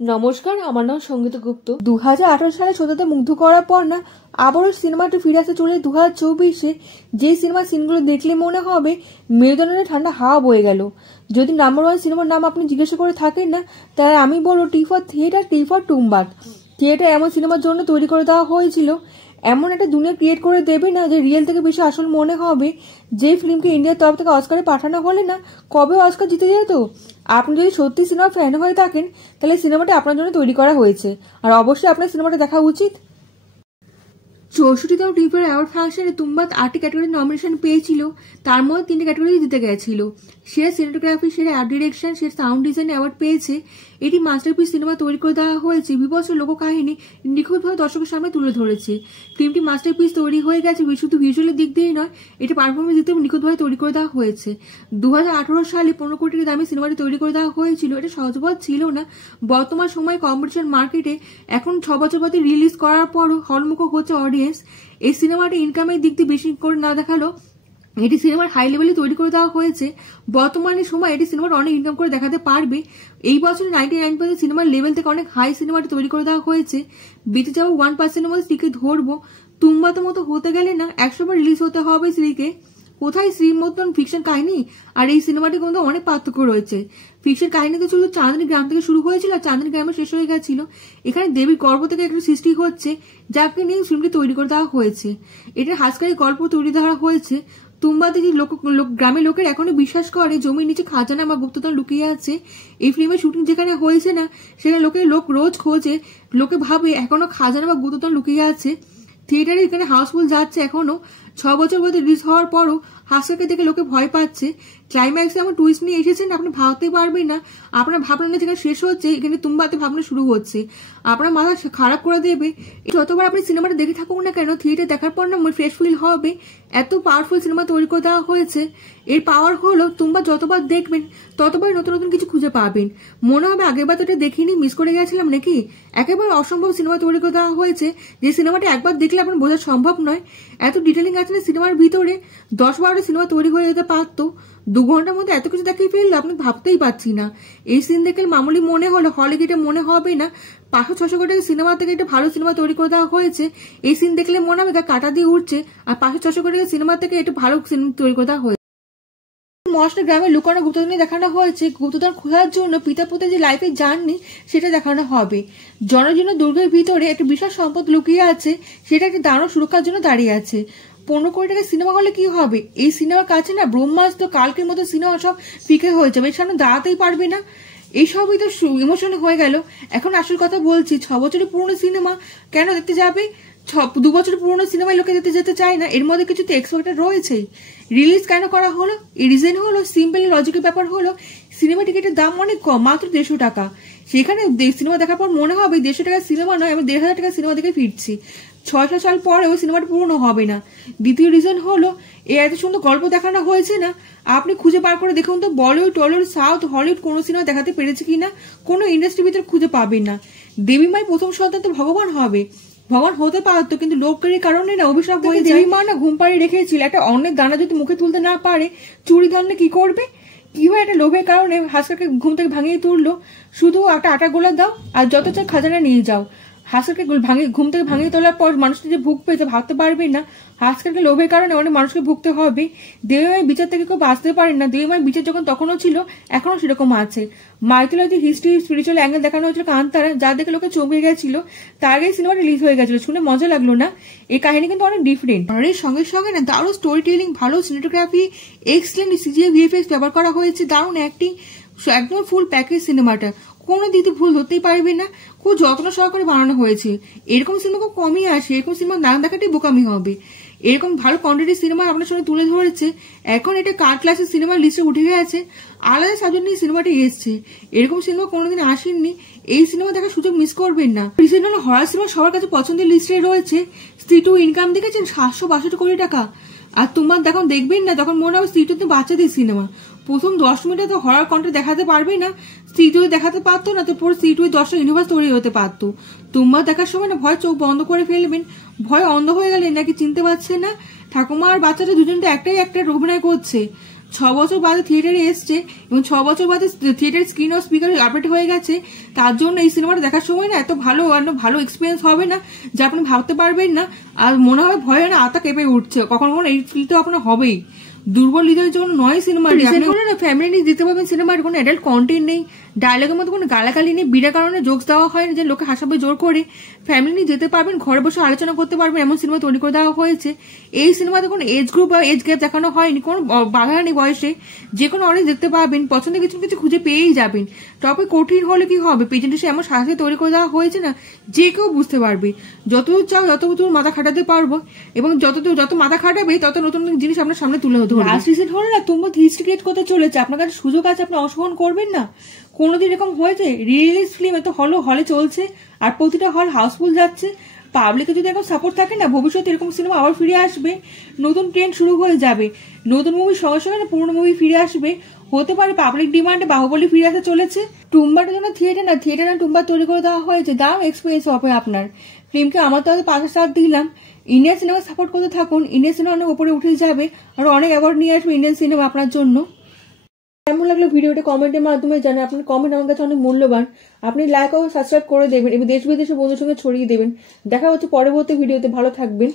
নমস্কার, আমার নাম সঙ্গীতা গুপ্ত। 2018 সালে শ্রোতাদের মুগ্ধ করার পর না আবারও সিনেমাটি ফিরে আসতে চলে 2024-এ। যে সিনেমার সিনগুলো দেখলে মনে হবে মেরুদণ্ডে ঠান্ডা হাওয়া বয়ে গেল। যদি নাম্বার 1 সিনেমার নাম আপনি জিজ্ঞাসা করে থাকেন না, তাহলে আমি বলবো T for theatre, T for Tumbbad. Theatre এমন সিনেমার জন্য তৈরি করে দেওয়া হয়েছিল, এমন একটা দুনিয়া ক্রিয়েট করে দেবে না যে রিয়েল থেকে বেশি আসল মনে হবে। যে ফিল্মকে ইন্ডিয়ার তরফ থেকে অস্কারে পাঠানো হলে না কবে অস্কার জিতে যেত। আপনি যদি সত্যি সিনেমা ফ্যান হয়ে থাকেন, তাহলে সিনেমাটা আপনার জন্য তৈরি করা হয়েছে, আর অবশ্যই আপনার সিনেমাটা দেখা উচিত। 64তম টিফার অ্যাওয়ার্ড ফাংশনে তুম্বাদ 8টি ক্যাটাগরি নমিনেশন পেয়েছিল, তার মধ্যে 3টি ক্যাটাগরি জিতে গেছিল। সেরা সিনেমাটোগ্রাফি, সেরা আর্ট ডিরেকশন, সেরা সাউন্ড ডিজাইন অ্যাওয়ার্ড পেয়েছে। এটি মাস্টারপিস সিনেমা তৈরি করে দেওয়া হয়েছে, বিভৎস লোককাহিনী নিখুঁতভাবে দর্শকের সামনে তুলে ধরেছে। ফিল্মটি মাস্টারপিস তৈরি হয়ে গেছে শুধু ভিজুয়ালের দিক দিয়েই নয়, এটা পারফরমেন্স দিতেও নিখুঁতভাবে তৈরি করে দেওয়া হয়েছে। 2018 সালে 15 কোটি টাকা দামে সিনেমাটি তৈরি করে দেওয়া হয়েছিল। এটা সহজবোধ ছিল না। বর্তমান সময়ে কম্পিটিশন মার্কেটে এখন 6 বছর বাদে রিলিজ করার পরও হলমুখ হচ্ছে অডিয়েন্স। এই সিনেমাটি ইনকামের দিক দিয়ে বেশি করে না দেখালো, এটি সিনেমার হাই লেভেলে তৈরি করে দেওয়া হয়েছে। বর্তমানে সময় এটি সিনেমার অনেক ইনকাম করে দেখাতে পারবে। এই বছর 99% সিনেমার লেভেল থেকে অনেক হাই সিনেমাটি তৈরি করে দেওয়া হয়েছে। বেঁচে যাওয়া 1%-এর মধ্যে স্ত্রীকে ধরবো। তুম্বাদের মতো হতে গেলে না 100 বার রিলিজ হতে হবে স্ত্রীকে। কোথায় স্ত্রীর মতন ফিকশন কাহিনী আর এই সিনেমাটির মধ্যে অনেক পার্থক্য রয়েছে। ফিকশন কাহিনীতে শুধু চাঁদনী গ্রাম থেকে শুরু হয়েছিল আর চাঁদনী গ্রামে শেষ হয়ে গেছিল। এখানে দেবীর গর্ভ থেকে একটা সৃষ্টি হচ্ছে, যাকে নিয়ে ফিল্মটি তৈরি করে দেওয়া হয়েছে। এটার হাসকারী গল্প তৈরি করা হয়েছে। তুম্বাদে যে গ্রামের লোকের এখনো বিশ্বাস করে জমির নিচে খাজানা বা গুপ্তধন লুকিয়ে আছে। এই ফিল্মের শুটিং যেখানে হয়েছে না, সেখানে লোক রোজ খোঁজে, লোকে ভাবে এখনো খাজানা বা গুপ্তধন লুকিয়ে আছে। থিয়েটারে এখানে হাউসফুল যাচ্ছে এখনো। 6 বছর বাদে রিলিজ হওয়ার পরও হাসিকে দেখে লোকে ভয় পাচ্ছে। ক্লাইম্যাক্সে এমন টুইস্ট নিয়ে এসেছেন আপনি ভাবতে পারবেন না। আপনার ভাবনা যেখানে শেষ হচ্ছে, এখানে তুম্বাতে ভাবনা শুরু হচ্ছে। আপনার মাথা খারাপ করে দেবে। যতবার আপনি সিনেমাটা দেখে থাকুন না কেন, থিয়েটার দেখার পর না ফ্রেশ ফিল হবে। এত পাওয়ারফুল সিনেমা তৈরি করে দেওয়া হয়েছে। এর পাওয়ার হলো তুম্বা যতবার দেখবেন ততবার নতুন নতুন কিছু খুঁজে পাবেন। মনে হবে আগেরবার তো এটা দেখিনি, মিস করে গেছিলাম নাকি। একেবারে অসম্ভব সিনেমা তৈরি করে দেওয়া হয়েছে, যে সিনেমাটা একবার দেখলে আপনার বোঝা সম্ভব নয়। এত ডিটেলিং আছে না সিনেমার ভিতরে, 10-12টা সিনেমা তৈরি হয়ে যেতে পারতো। 2 ঘন্টার মধ্যে এত কিছু দেখিয়ে ফেললো, আপনি ভাবতেই পারছি না। এই সিন দেখে মামুলি মনে হলো, হলে গিয়ে মনে হবে না 500-600 কোটি সিনেমা থেকে একটা ভালো সিনেমা তৈরি করে দেওয়া হয়েছে। এই সিন দেখলে মনে হবে কাটা দিয়ে উঠছে, আর 500-600 কোটি সিনেমা থেকে একটা ভালো সিনেমা তৈরি করে দেওয়া হয়েছে। মহারাষ্ট্র গ্রামে লুকানো গুপ্তধন দেখানো হয়েছে। গুপ্তধন খোঁজার জন্য পিতা পুত্রের যে লাইফের জার্নি সেটা দেখানো হবে। জনজীর্ণ দুর্গের ভিতরে একটা বিশাল সম্পদ লুকিয়ে আছে, সেটা একটা দানব সুরক্ষার জন্য দাঁড়িয়ে আছে। 15 কোটি টাকা সিনেমা হলে কি হবে? এই সিনেমার কাছে না ব্রহ্মাস্ত্র, কালকের মতো সিনেমা সব ফিকে হয়ে যাবে, এর সামনে দাঁড়াতেই পারবে না। এইসবই তো ইমোশনাল হয়ে গেল। এখন আসল কথা বলছি, 6 বছরের পুরনো সিনেমা কেন দেখতে যাবে? 2 বছর পুরনো সিনেমায় লোকে দেখতে যেতে চায় না, এর মধ্যে কিছু তো এক্সপেক্টেড রয়েছেই। রিলিজ কেন করা হলো? এই রিজন হলো সিম্পল লজিক্যাল ব্যাপার হলো, সিনেমা টিকিটের দাম অনেক কম, মাত্র 150 টাকা। সেখানে সিনেমা দেখার পর মনে হবে 150 টাকার সিনেমা নয়, আমি 1500 টাকার সিনেমা দেখে ফিরছি। 600 সাল পরেও সিনেমাটা পুরনো হবে না। দ্বিতীয় রিজন হলো, এত সুন্দর গল্প দেখানো হয়েছে না, আপনি খুঁজে বার করে দেখুন তো বলিউড, টলিউড, সাউথ, হলিউড কোনো সিনেমা দেখাতে পেরেছে কিনা। কোনো ইন্ডাস্ট্রির ভিতরে খুঁজে পাবেন না। দেবী মায়ের প্রথম সন্তান তো ভগবান হবে, ভগবান হতে পারতো, কিন্তু লোকের কারণে না অভিশাপ হয়ে যায়। দেবী মা না ঘুম পাড়িয়ে রেখেছিল, একটা অন্যের দানা যদি মুখে তুলতে না পারে, চুরি ধরলে কি করবে? কি হয়, একটা লোভের কারণে হাসকাকে ঘুম থেকে ভাঙিয়ে তুললো। শুধু একটা আটা গোলা দাও আর যত চাই খাজানা নিয়ে যাও। হাসকাকে ঘুম থেকে ভাঙিয়ে তোলার পর মানুষটা যে ভুগ পেয়েছে ভাবতে পারবেন না। হাসকাকে লোভের কারণে অনেক মানুষকে ভুগতে হবে। দেবী মায়ের বিচার থেকে কেউ বাঁচতে পারেন না। দেবী মায়ের বিচার যখন তখনও ছিল, এখনো সেরকম আছে। মাইথোলজি, হিস্ট্রি, স্পিরিচুয়াল অ্যাঙ্গেল দেখানো হয়েছিল কান্তারা, যা দেখে লোকে চমকে গেছিল। তার আগে সিনেমা রিলিজ হয়ে গেছিল, শুনে মজা লাগলো না। এই কাহিনী কিন্তু অনেক ডিফারেন্ট। আর এর সঙ্গে সঙ্গে না দারুণ স্টোরি টেলিং, ভালো সিনেমাটোগ্রাফি, এক্সেলেন্ট সিজিআই, ভিএফএক্স ব্যবহার করা হয়েছে, দারুণ অ্যাক্টিং, একদম ফুল প্যাকেজ সিনেমাটা। কোনো দিকে ভুল ধরতেই পারবে না। খুব যত্ন সহকারে বানানো হয়েছে। এরকম সিনেমা খুব কমই আসে, এরকম সিনেমা না দেখাটাই বোকামি হবে। এরকম ভালো কোয়ান্টিটির সিনেমা আপনার সঙ্গে তুলে ধরেছে। এখন এটা কার ক্লাসের সিনেমার লিস্টে উঠে গেছে, আলাদা সাবজেক্ট নিয়ে সিনেমাটি এসছে। এরকম সিনেমা কোনোদিন আসেননি, এই সিনেমা দেখার সুযোগ মিস করবেন না। রিসেন্ট হরার সিনেমা সবার কাছে পছন্দের লিস্টে রয়েছে। স্ত্রী 2 ইনকাম দেখেছেন 762 কোটি টাকা। আর তোমার যখন দেখবেন না, তখন মনে হবে স্ত্রী 2 তো বাচ্চাদের সিনেমা। প্রথম 10 মিনিটে তো হরার কন্টেন্ট দেখাতে পারবে না। স্ত্রী 2 দেখাতে পারতো না, তো পুরো স্ত্রী 2 দর্শক ইউনিভার্স তৈরি হতে পারতো। তোমার দেখার সময় না ভয় চোখ বন্ধ করে ফেলবেন। ভয় অন্ধ হয়ে গেলে নাকি চিনতে পারছে না ঠাকুমা আর বাচ্চাটা দুজন তো একটাই অভিনয় করছে। 6 বছর বাদে থিয়েটারে এসছে এবং 6 বছর বাদে থিয়েটার স্ক্রিন ও স্পিকার আপডেট হয়ে গেছে, তার জন্য এই সিনেমাটা দেখার সময় না এত ভালো এক্সপিরিয়েন্স হবে না যে আপনি ভাবতে পারবেন না, আর মনে হবে ভয়ে না আতা কেঁপে উঠছে, কখনো কখনো এই ফিল তো আপনার হবেই। দুর্বল হৃদয়ের জন্য নয় সিনেমাটি, আপনি ফ্যামিলি নিয়ে দিতে পারবেন। সিনেমার কোনো অ্যাডাল্ট কন্টেন্ট নেই, ডায়লগের মধ্যে কোনো গালাগালি নেই, বিনা কারণে জোকস দেওয়া হয় না যে লোকে হাসাবে জোর করে। ফ্যামিলি নিয়ে যেতে পারবেন, ঘরে বসে আলোচনা করতে পারবেন, এমন সিনেমা তৈরি করে দেওয়া হয়েছে। এই সিনেমাতে কোনো এজ গ্রুপ বা এজ গ্যাপ দেখানো হয়নি, কোনো বাধা নেই বয়সে, যে কোনো অডিয়েন্স দেখতে পাবেন, পছন্দের কিছু কিছু খুঁজে পেয়েই যাবেন। টপিক কঠিন হলে কি হবে, প্রেজেন্টেশন এমন সাথে তৈরি করে দেওয়া হয়েছে না যে কেউ বুঝতে পারবে। যতদূর চাও যতদূর মাথা খাটাতে পারবো, এবং যত মাথা খাটাবে তত নতুন নতুন জিনিস আপনার সামনে তুলে ধরবো। লাস্ট সিজন হলো না তোমরা হিস্ট্রি ক্রিয়েট করতে চলেছে, আপনার কাছে সুযোগ আছে, আপনি অংশগ্রহণ করবেন না? কোনোদিন এরকম হয়েছে রিলিজ ফিল্ম এত হলে চলছে আর প্রতিটা হল হাউসফুল যাচ্ছে? পাবলিকের যদি এখন সাপোর্ট থাকে না, ভবিষ্যতে এরকম সিনেমা আবার ফিরে আসবে, নতুন ট্রেন্ড শুরু হয়ে যাবে, নতুন মুভির সঙ্গে সঙ্গে না পুরোনো মুভি ফিরে আসবে। হতে পারে পাবলিক ডিমান্ডে বাহুবলী ফিরে আসতে চলেছে। টুম্বাটার জন্য থিয়েটার না টুম্বা তৈরি করে দেওয়া হয়েছে, দাও এক্সপিরিয়েন্স হবে আপনার। ফিল্মকে আমার তো 5 স্টার দিলাম। ইন্ডিয়ান সিনেমা সাপোর্ট করতে থাকুন, ইন্ডিয়ান সিনেমা অনেক উপরে উঠে যাবে, আর অনেক অ্যাওয়ার্ড নিয়ে আসবে ইন্ডিয়ান সিনেমা আপনার জন্য। কেমন লাগলো ভিডিওটা কমেন্টের মাধ্যমে জানান, আপনার কমেন্ট আমার কাছে অনেক মূল্যবান। আপনি লাইক ও সাবস্ক্রাইব করে দেবেন এবং দেশ বিদেশের বন্ধুর সঙ্গে ছড়িয়ে দেবেন। দেখা হচ্ছে পরবর্তী ভিডিওতে, ভালো থাকবেন।